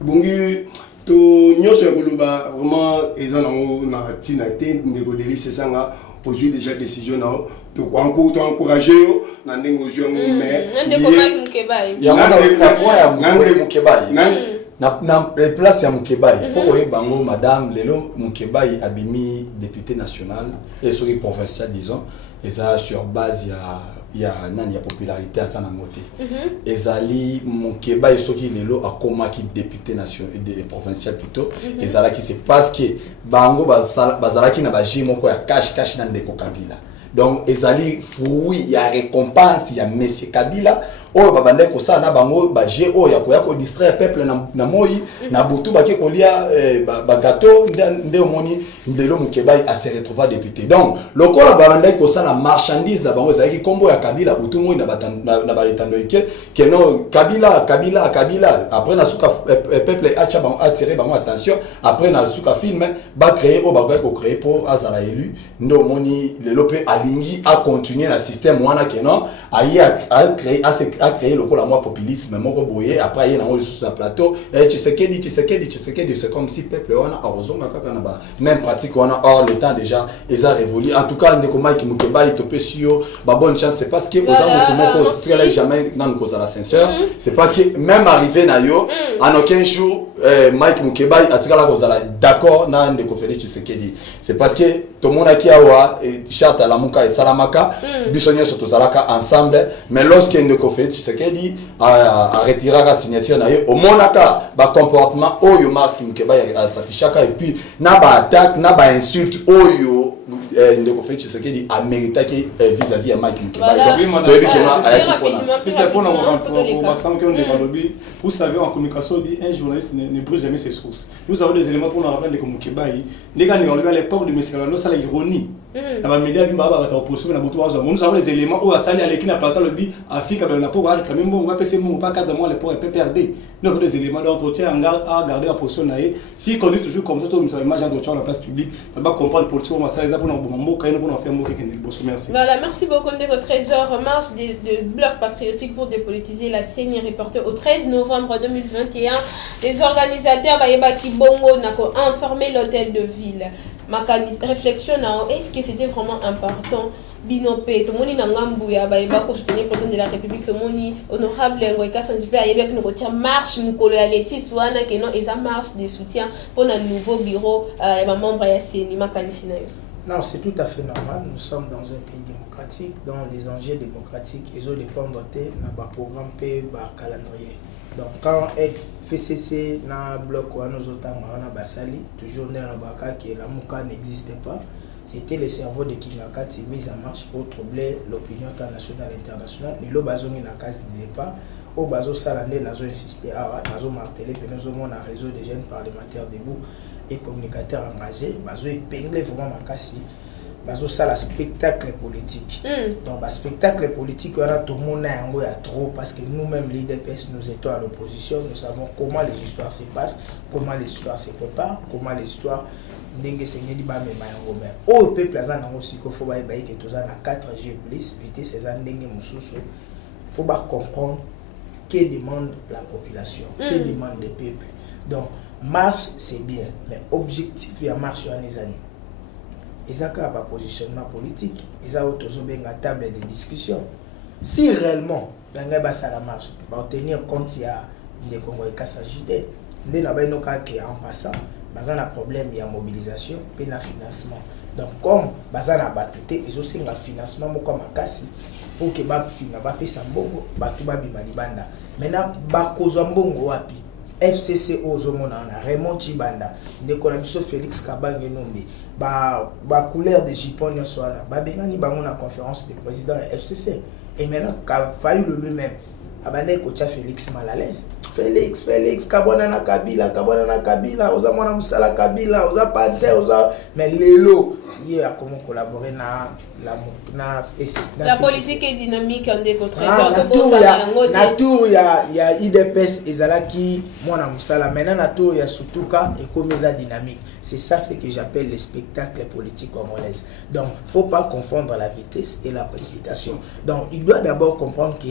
Bongi, to nyoso Yabuluba, vraiment, ils ont tinate, Délice Sanga, aujourd'hui déjà décision. Donc, encourager dans les mesures, mais. Il y na place ya Mukebai faut que bango madame lelo Mukebai abimi député national et sur provincial disons et ça sur base ya nani ya popularité à sana moté ezali Mukebai soki lelo akoma ki député national et provincial plutôt et ça là qui c'est parce que bango bazalaki na baji moko ya cash na ndeko Kabila. Donc ezali fruit ya récompense ya Monsieur Kabila oyo babande ko sa na bango ba je oyo ya koya ko distraire peuple na moyi na butu ba ke kolia ba gâteau nde omoni ndelo Mukebai a se retrouver député. Donc lokola babande ko sa na marchandise na bango ezali kombo ya Kabila butu moyi na ba etando ike que non Kabila après na suka peuple a bango attirer bango attention après na suka film ba créer o ba ko créer pour azala élu ndo omoni lelo pe alingi a continuer na système wana que non a créé le moi populisme moko boye après il y a un sur le plateau Tshisekedi c'est comme si peuple wana arozonga kaka na ba même pratique wana or le temps déjà et ça révolu en tout cas ndeko Mike Mukebai topé sio ba bonne chance c'est parce que aux amours moko jamais dans cause à l'ascenseur c'est parce que même arrivé na yo en aucun jour Mike Mukebai atikala cause la d'accord na ndeko Félix Tshisekedi c'est parce que tout le monde qui a wa charte à la muka et salamaka bisonyo soto zalaka ensemble mais lorsque ndeko Félix Tshisekedi a retiré la signature na yo au monaka ba comportement oyo Mike Mukebai s'affichaka et puis na ba attaque na ba insulte oyo ndeko Félix Tshisekedi a mérité vis-à-vis à Mike Mukebai donc tu es vous savez en communication dit un journaliste ne brûle jamais ses sources. Nous avons des éléments pour nous rappeler que Mukebai les gars à l'époque de M. Lando ça l'ironie na ba média bimba ba ta opposition na boto bazo nous avons les éléments où asali aleki na plata le bi afika na pour réclamer bon va passer mon pas cadre moi les pour PPRD nous avons des éléments d'entretien à garder la position na si conduit toujours comme ça tout une image d'entretien dans la place publique on va comprendre politique on va ça les pour bon quand nous faire mot merci. Voilà, merci beaucoup Ndeko Trésor. Marche de bloc patriotique pour dépolitiser la CENI reporté au 13 novembre 2021. Les organisateurs Bayebaki Bongo n'ont informé l'hôtel de ville. Ma réflexion, est-ce que c'était vraiment important? Binopé, tout le monde n'a pas Bayeba pour soutenir le président de la République, tout le monde honorable Ngoïka Sanjipé Ayebek nous retient marche, nous collons à l'essai, soit que non, et ça marche de soutien pour le nouveau bureau, membre de la CENI, Non, c'est tout à fait normal. Nous sommes dans un pays démocratique, dans les enjeux démocratiques, ils ont dépendant de programme P par calendrier. Donc, quand FCC n'a bloqué nos autres Basali, toujours dans le Baka qui la Mouka n'existait pas, c'était le cerveau de Kingaka qui mis en marche pour troubler l'opinion internationale et internationale. Les Lobazoni n'a pas de départ. Au Bazo Salandé n'a pas insisté à Nazo martelé, puis nous avons un réseau de jeunes parlementaires debout et communicateurs engagés. Bazo épinglé vraiment ma casse. Bazo ça la spectacle politique. Donc le spectacle politique, tout le monde a trop parce que nous-mêmes l'IDPS nous étions à l'opposition. Nous savons comment les histoires se passent, comment les histoires se préparent, comment les histoires ndenge sengeli ba mema yango mer o peuple azana aussi ko faut ba que tous na 4G plus vitesse ces ndenge mususu faut ba comprendre que demande la population, que demande le peuple. Donc marche c'est bien mais objectif ya marche en les années ils ont un positionnement politique ils ont toujours bien à table de discussion si réellement ngaba basa la marche va tenir compte ya des Congolais s'agiter ndé na ba inoka que en passant bazana problème il y a mobilisation puis na financement donc comme bazana batute ils aussi un financement moko makasi pour que ba fina ba pesa mbongo batu ba bima libanda maintenant ba kozwa mbongo wapi FCC ozomona na Raymond Chibanda ndeko na biso Félix Kabange Nombe ba couleur de Jipon nyoswana ba bengani bango na conférence de président de FCC et maintenant Kafayu lui-même abandé kocha Félix mal à l'aise Félix kabona na Kabila oza mwana musala Kabila oza pante oza mais lelo il a comment collaborer la politique est dynamique en décontracteur na tour ya IDPS ezalaki mwana musala maintenant na tour ya Sutuka et comme ça dynamique c'est ça ce que j'appelle le spectacle politique congolais donc faut pas confondre la vitesse et la précipitation donc il doit d'abord comprendre que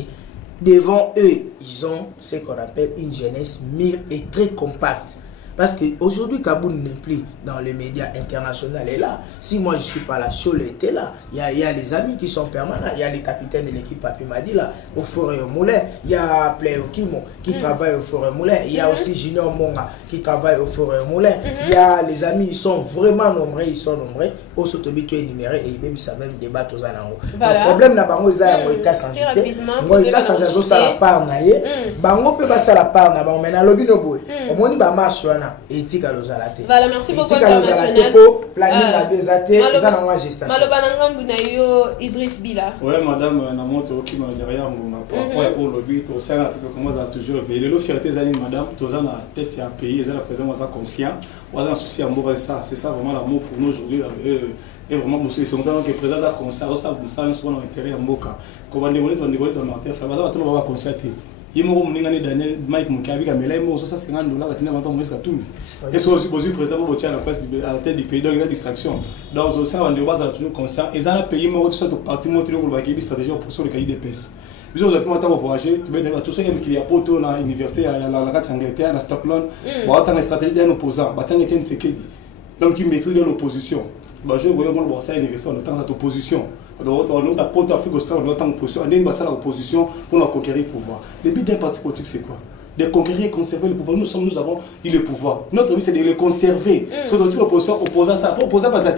devant eux, ils ont ce qu'on appelle une jeunesse mûre et très compacte. Parce qu'aujourd'hui, Kaboul n'est plus dans les médias internationaux est là. Si moi je ne suis pas là, Chole était là. Il y a les amis qui sont permanents. Il y a les capitaines de l'équipe Papi Madi là, au Forêt au Moulin. Il y a Pleo Kimo qui travaille au Forêt au Moulin. Il y a aussi Junior Monga qui travaille au Forêt au Moulin. Il y a les amis, ils sont vraiment nombreux. Au Sotobitu énuméré et ils savent même débattre aux anango. Le problème n'a pas eu ça, Moïka Sanjité. Moïka Sanjité, ça la part naïe. Bango peut passer la part na bango. Mais na lobby no boy. Au moins, il va marcher. Voilà, merci beaucoup international. Idriss Bila. Oui, madame, na moto qui m'a derrière moi par rapport au lobby, tout ça comment ça toujours veillé. Le fierté zani madame, tout ça na tête ya pays, ils ont la présence ça conscient. On a un souci amour ça, c'est ça vraiment l'amour pour nous aujourd'hui et vraiment monsieur c'est longtemps que présence ça conscient ça nous souvent intérêt à Mboka. Comment démolir ton martyr, ça va tout le monde constater. Il m'a dit Daniel Mike Mukabi Kamela il m'a dit 150 $, il n'a pas moins que tout. Et c'est aussi présent pour tirer à la tête du pays donc il y a distraction. Donc au sein on doit toujours conscient et ça le pays m'a dit soit parti monter le qui stratégie pour sur le cahier des pes. Vous avez pas voyager, tu vas tout ce qui est poto na université à la Angleterre à Stockholm, bah tant la stratégie d'un opposant, bah tant que tu sais donc qui maîtrise l'opposition. Bah je voyais mon boss à l'université en temps cette opposition. Donc on a poto Afrique australe on a tant opposition, on est passé à l'opposition pour nous conquérir le pouvoir. Le but d'un parti politique c'est quoi? De conquérir et conserver le pouvoir. Nous avons eu le pouvoir. Notre but c'est de le conserver. C'est aussi l'opposition opposant ça, pas opposant pas ça.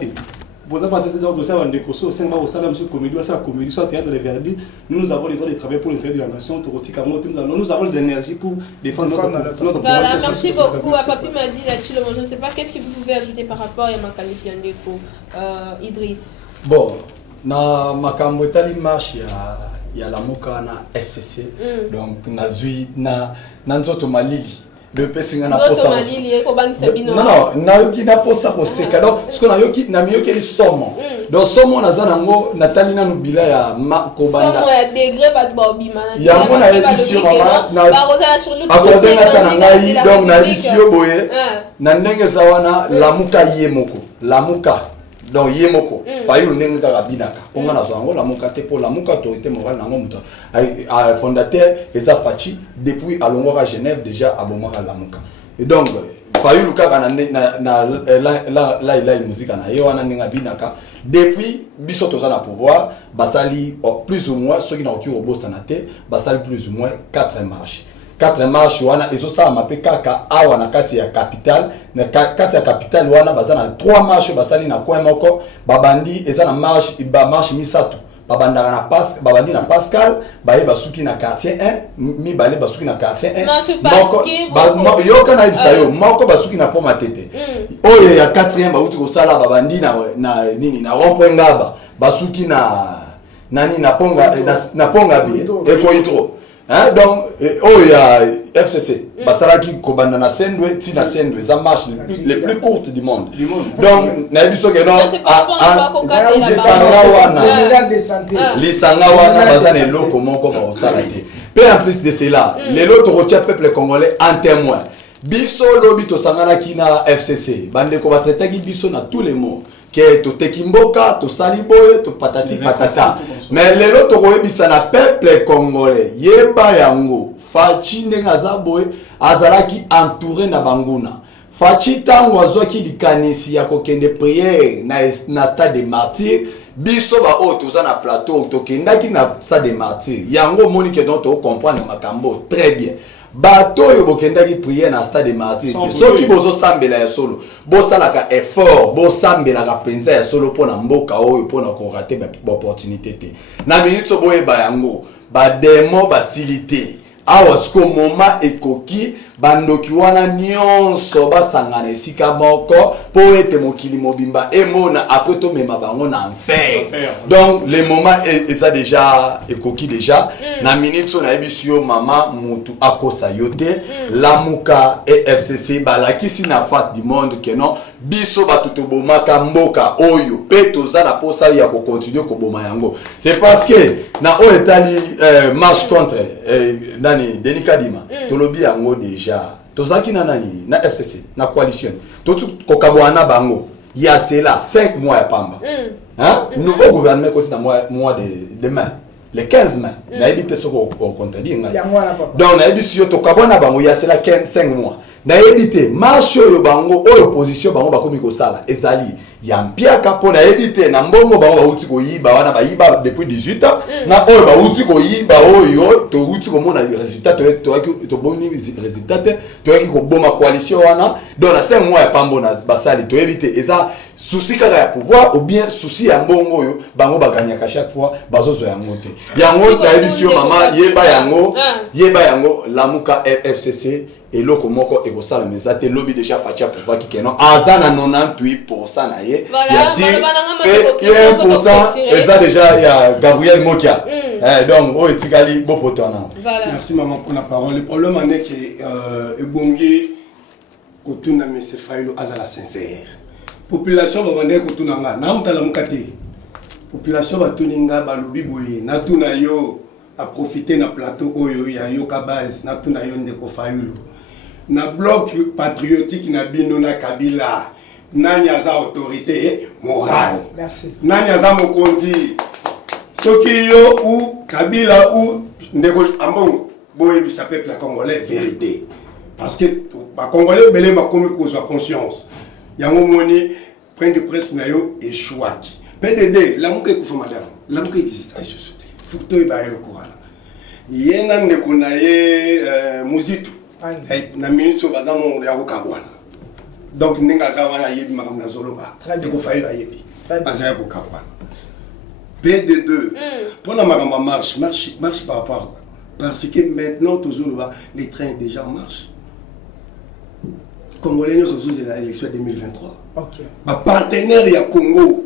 Opposant pas ça dans ça on décoso 5 mois au salaire monsieur comédie, ça comédie, soit théâtre de Verdi. Nous avons le droit de travailler pour l'intérêt de la nation, nous avons de l'énergie pour défendre notre pouvoir. Voilà, merci beaucoup. Papi m'a dit là-dessus, je ne sais pas qu'est-ce que vous pouvez ajouter par rapport à Makalisi Ndeko, Idriss. Bon, na makambo etali marche ya la moka na FCC donc nazui na nzoto malili le pesinga na posa malili ko bangisa bino non na yoki na posa ko seka donc ce qu'on a yoki na miyoki li somo donc somo naza nango natali nanu bila ya kobanda somo ya degré ba bobima na yango na édition mama na accordé na tanangai donc na édition boye na ndenge zawana lamuka yemoko lamuka donc yemoko fayu ndenge kaka binaka ponga na zango lamuka te po lamuka to ete moral nango muto fondateur eza fachi depuis alongo à Genève déjà abomaka lamuka et donc fayu kaka na la musique na yo wana ndenge binaka depuis biso toza na pouvoir basali plus ou moins ceux qui n'ont aucun robot santé basali plus ou moins 4 marches wana ezosala mape kaka awa na kati ya capital na kati ya capital wana baza na 3 marches basali na coin moko babandi eza na marche misato babandaka na babandi na Pascal baye basuki na quartier 1 mibale basuki na quartier 1 moko yoka na ibisa yo moko basuki na poma tete oyo ya 4e bauti kosala babandi na nini na rond-point ngaba basuki na nani na ponga bi ekoitro hein donc oh ya FCC basalaki kobanda na Sendwe ti na Sendwe za marche les plus courtes du monde donc na biso que non lisanga wana bazana eloko moko ba osala te pe en plus de cela les autres retia peuple congolais en témoin biso lobi to sangana kina FCC bande ko batetaki biso na tous les mots que to tekimboka to saliboye to patati patata mais les autres koyebisa na peuple congolais yeba yango fachi ndenga zaboye azalaki entouré na banguna fachi tango azwaki likanisi ya kokende prière na stade de martyr biso ba o toza na plateau tokendaki na stade de martyr yango moni que donc to comprendre makambo très bien bato yo bokendaki prier na stade de martyr soki bozo sambela ya solo bosalaka effort bosambelaka penza ya solo pona mboka oyo pona ko rater ba opportunité te na minute so boyeba yango ba demo basilité awa siko moma ekoki bandoki wana nyonso basangana esika moko po ete mokili mobimba emona après to mema bango na enfer donc le moment eza déjà ekoki déjà na minute so na ebisio mama mutu akosa yote lamuka et FCC balakisi na face du monde que non biso batuto bomaka mboka oyo pe toza na posa ya ko continuer ko boma yango c'est parce que na o etali marche contre nani Denis Kadima tolobi yango déjà tozaki na nani na FCC na coalition totu kokabwana bango ya cela 5 mois ya pamba hein nouveau gouvernement côté na mois de demain le 15 mai na ebité soko au contredire ngai donc na ebisi yo tokabwana bango ya cela 5 mois na ebité marche yo bango opposition bango bakomi ko sala ezali ya mpiaka po na ebité na mbongo bango bauti ko yiba wana ba yiba depuis 18 ans na oyo bauti ko yiba oyo to uti ko mona résultat to boni résultat to yaki ko boma coalition wana donc na 5 mois ya pambo na basali to ebité eza souci kaka ya pouvoir ou bien souci ya mbongo oyo bango baganyaka chaque fois bazozo yango te yango na ebisi mama yeba yango lamuka FCC et loko moko ekosala mezate lobi déjà fatia pouvoir ki kenon azana 98% na ye ya 1% eza déjà ya Gabriel Mokia donc o etikali bopotana merci maman pour la parole. Le problème en est que ebongi kotuna monsieur Failo azala sincère population va vendre kotuna nga na mutala mukate population va tuninga balobi boye na tuna yo a profiter na plateau oyo ya yoka base na tuna yo ndeko Failo na bloc patriotique na bino na Kabila nani aza autorité morale merci nani aza mokonzi soki yo ou Kabila ou ndeko ambongo boye bisa peuple congolais vérité parce que ba congolais belé ba komi kozwa conscience yango moni point de presse na yo échouaki PDD lamuka ekufa madame lamuka existe ay société faut to ibaye le courant yena ndeko na ye muzito na minute so bazamo ya kokabwana donc ninga za wana yebi makam na zoloba ndeko Failo yebi bazaya kokabwana PD2 pour la makamba marche par rapport parce que maintenant toujours les trains déjà en marche congolais nous sommes à l'élection 2023 OK ba partenaire ya Congo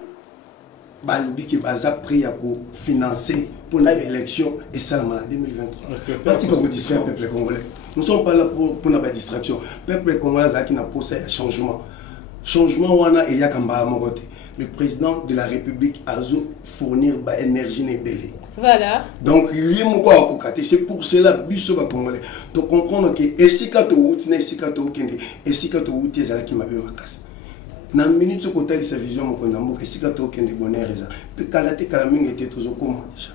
balobi que baza prêt à financer pour l'élection et ça en 2023 parce que vous distraire peuple congolais nous sommes pas là pour la distraction peuple congolais qui n'a pas un changement changement wana et ya kambala mokote. Le président de la République a fournir ba énergie nebele. Voilà. Donc c'est pour cela biso ba congolais. Donc comprendre que esika to wuti na esika to kende, esika to wuti ezala ki mabe makasi. Na minute ko tali sa vision mo konda mboka esika to kende bonheur eza. Pe kala te kala mingi te tozo koma déjà.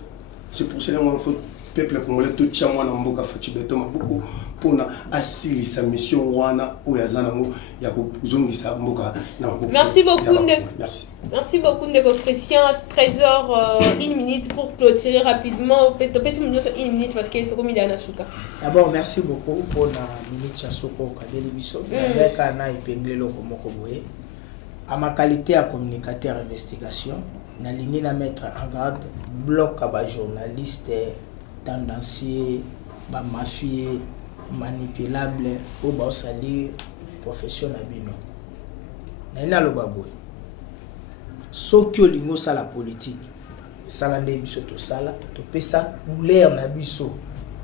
C'est pour cela qu'on faut peuple congolais tout chamwa na mboka fati beto maboko pona asili sa mission wana oyazana ngo ya kuzongisa mboka na mboka. Merci beaucoup Merci. Merci beaucoup de votre Christian. Trésor, une minute pour clôturer rapidement. Petit minute sur une minute parce qu'il est trop mis dans la souka. D'abord, merci beaucoup pour la minute à Soko Kadeli Biso. Avec Anna Ipengle Lokomoko Boye. À ma qualité à communicateur investigation, na ligne na mettre en garde bloc à journaliste tendancier, ba mafieux, manipulable ou ba salir professionnel bino. Na ina lo baboy. Soki olingo sala politique, sala nde biso to sala, to pesa couleur na biso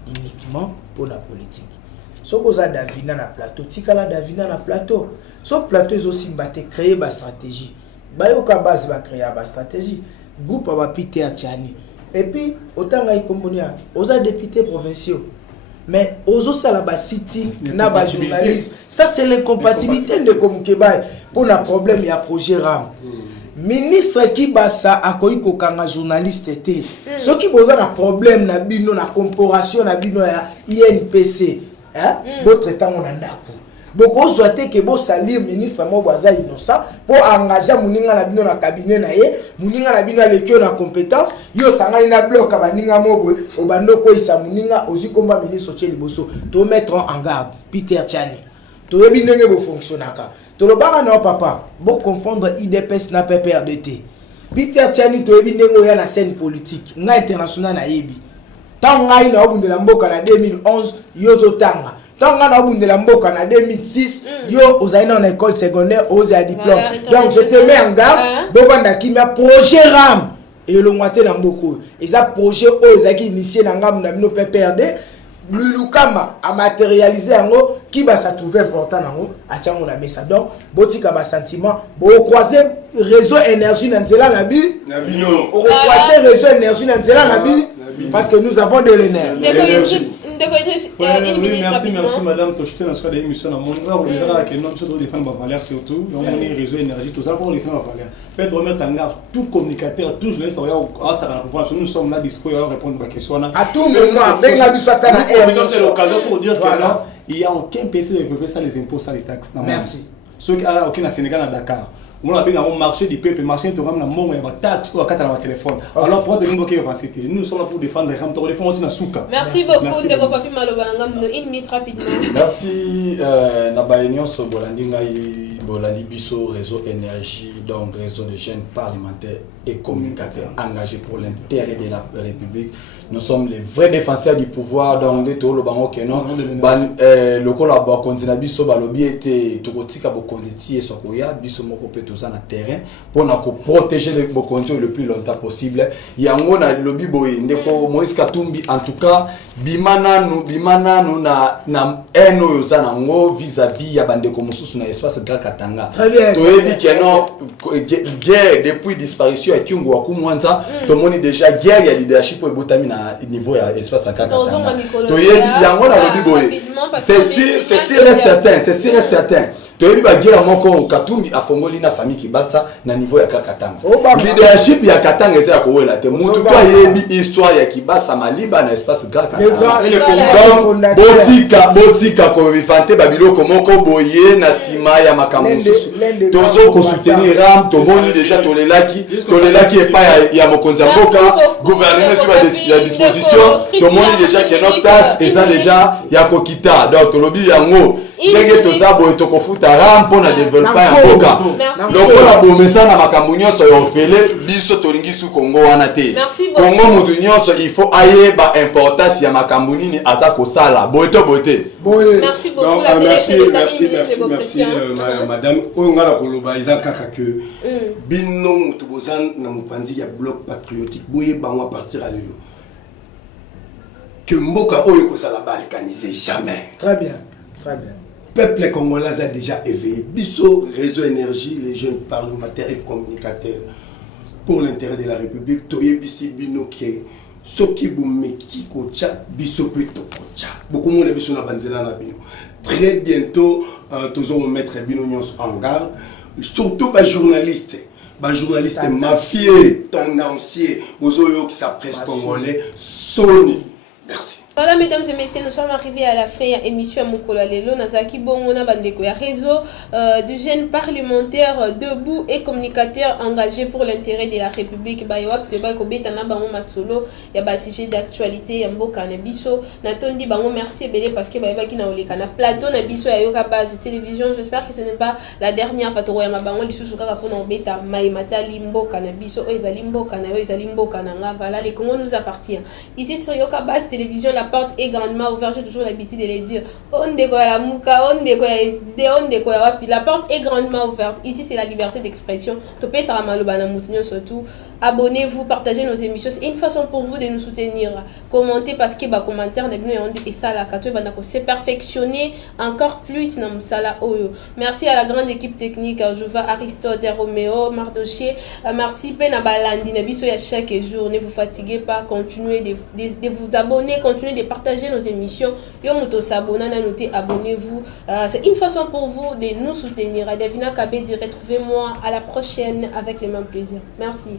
uniquement pour la politique. Soki oza Davina na plateau, tikala Davina na plateau. So plateau ezosi mbate créer ba stratégie. Bayoka base ba créer ba stratégie. Groupe ba Peter Tchani. Et puis otanga ikomonia, oza député provinciaux. Mais ozo sala ba sitting na ba journaliste. Ça c'est l'incompatibilité de Komukeba pour un problème ya projet RAM. Ministre qui basa akoyi kokanga journaliste te. Ceux qui boza na problème na bino na corporation na bino ya INPC, hein? Votre temps on andako. Beaucoup souhaité que bo salir ministre mo boza innocent pour engager muninga na bino na cabinet na ye, muninga na bino lekio na compétence, yo sangani na bloc abaninga mo obando ko isa muninga ozikomba ministre Tcheli Boso, to mettre en garde Peter Tchani. To yebi ndenge bo fonctionnaka. To lo baka na papa, bo confondre IDPS na PPRDT. Peter Tchani to yebi ndenge ya na scène politique, nga international na yebi. Tanga ina obundela mboka na 2011 yozo tanga. Tanga na obundela mboka na 2006 yo ozaina na école secondaire oza ya diplôme. Donc je te mets en garde, bo banda kimia projet RAM et le ngwate na mboko. Eza projet o ezaki initié na ngam na bino PPRD. Lulukamba a matérialisé yango qui va ça trouver important nango atiango na mesa. Donc botika ba sentiment bo croiser réseau énergie na nzela na bi na bino o croiser réseau énergie na nzela na bi parce que nous avons de l'énergie. Merci madame. Tu as acheté une émission à mon heure. Les gens qui n'ont pas de défendre ma valeur surtout. On a un réseau énergie tout ça pour défendre ma valeur. Faites remettre en garde tout communicateur, tout journaliste. Nous sommes là disposés à répondre à la question. À tout moment, dès que la mission c'est l'occasion pour dire que là, il n'y a aucun PC développé sans les impôts, sans les taxes. Merci. Ceux qui ont aucun Sénégal à Dakar. On a bien un marché du peuple, marché de ramène mon et taxe ou à quatre à téléphone. Alors pour nous bloquer nous sommes là pour défendre les rames, pour défendre notre souka. Merci beaucoup de Papi Malobanga, une minute rapidement. Merci Nabaïnion Sobolandinga Bolandi Bisso réseau énergie donc réseau de jeunes parlementaires et communicateurs engagés pour l'intérêt de la République. Nous sommes les vrais défenseurs du pouvoir donc de tout le bango keno le collabo continue biso balobi était tokotika bokonditi et sokoya biso moko pe toza na terrain pour na ko protéger le bokonti le plus longtemps possible yango na lobi boye ndeko Moïse Katumbi en tout cas bimana no na eno yoza nango vis-à-vis ya bandeko mususu na espace Grand Katanga to ebi keno guerre depuis disparition et Kyungu Wakumwanza to moni déjà guerre ya leadership et botami na niveau ya espace Grand Katanga to ebi yango na lobi boye c'est sûr et certain to ebi ba guerre moko Katumbi afongoli na famille Kibasa na niveau ya Katanga leadership ya Katanga eza ko wela te mutu to yebi histoire ya Kibasa Maliba na espace Grand Katanga botika ko vivante babiloko moko boye na sima ya makambo susu tozo ko soutenir ram to moni déjà tolelaki et pas ya mokonza mboka gouvernement sur la disposition to moni déjà que notre taxe eza déjà ya kokita donc tolobi yango ndenge toza boye tokofuta ram pona développer ya mboka donc on a bomesa na makambo nyonso ya ofele biso tolingi su Congo wana te Congo mutu nyonso il faut ayeba importance ya makambo nini aza kosala boye to bote merci beaucoup la merci madame ongala koloba iza kaka que bino mutu bozan na mupanzi ya bloc patriotique boye bango à partir à lelo que mboka oyo kozala balkanisé jamais très bien peuple congolais a déjà éveillé. Bisso, réseau énergie, les jeunes parlementaires et communicateurs pour l'intérêt de la République. Toye Bissi Bino qui Soki Boumeki Kocha, Bisso Peto Kocha. Beaucoup de monde est na banzela na bino. Très bientôt, tous on mettre Bino en garde. Surtout les journalistes. Les journalistes mafieux, tendanciers, aux qui s'apprêtent congolais, Sony. Merci. Voilà, mesdames et messieurs, nous sommes arrivés à la fin de l'émission Mokolo Lelo. Nazaki Bongona Bandeko, réseau de jeunes parlementaires debout et communicateurs engagés pour l'intérêt de la République. Bayawap Teba Kobetana Bango Masolo, il y a un sujet d'actualité, Yambo Kanabiso. Natondi Bango, merci Belé parce que Bayabaki na Olekana plateau Nabiso Yayoka base télévision. J'espère que ce n'est pas la dernière Fatoro Yama Bango Lisusuka Kapona Obeta Maïmata Limbo Kanabiso, Ezalimbo Kanayo, Ezalimbo Kananga. Voilà, les Congo nous appartient. Ici sur Yoka base télévision, la porte est grandement ouverte. J'ai toujours l'habitude de les dire. La porte est grandement ouverte. Ici, c'est la liberté d'expression. Surtout, abonnez-vous, partagez nos émissions. C'est une façon pour vous de nous soutenir. Commentez parce que les commentaires et ça, c'est perfectionner encore plus. Merci à la grande équipe technique. Je vois Aristote, Roméo, Mardoché. Merci Penabalandi. Chaque jour, ne vous fatiguez pas. Continuez de vous abonner. Continuez de partager nos émissions. Abonnez-vous. C'est une façon pour vous de nous soutenir. Davina Kabedi, retrouvez-moi à la prochaine avec le même plaisir. Merci.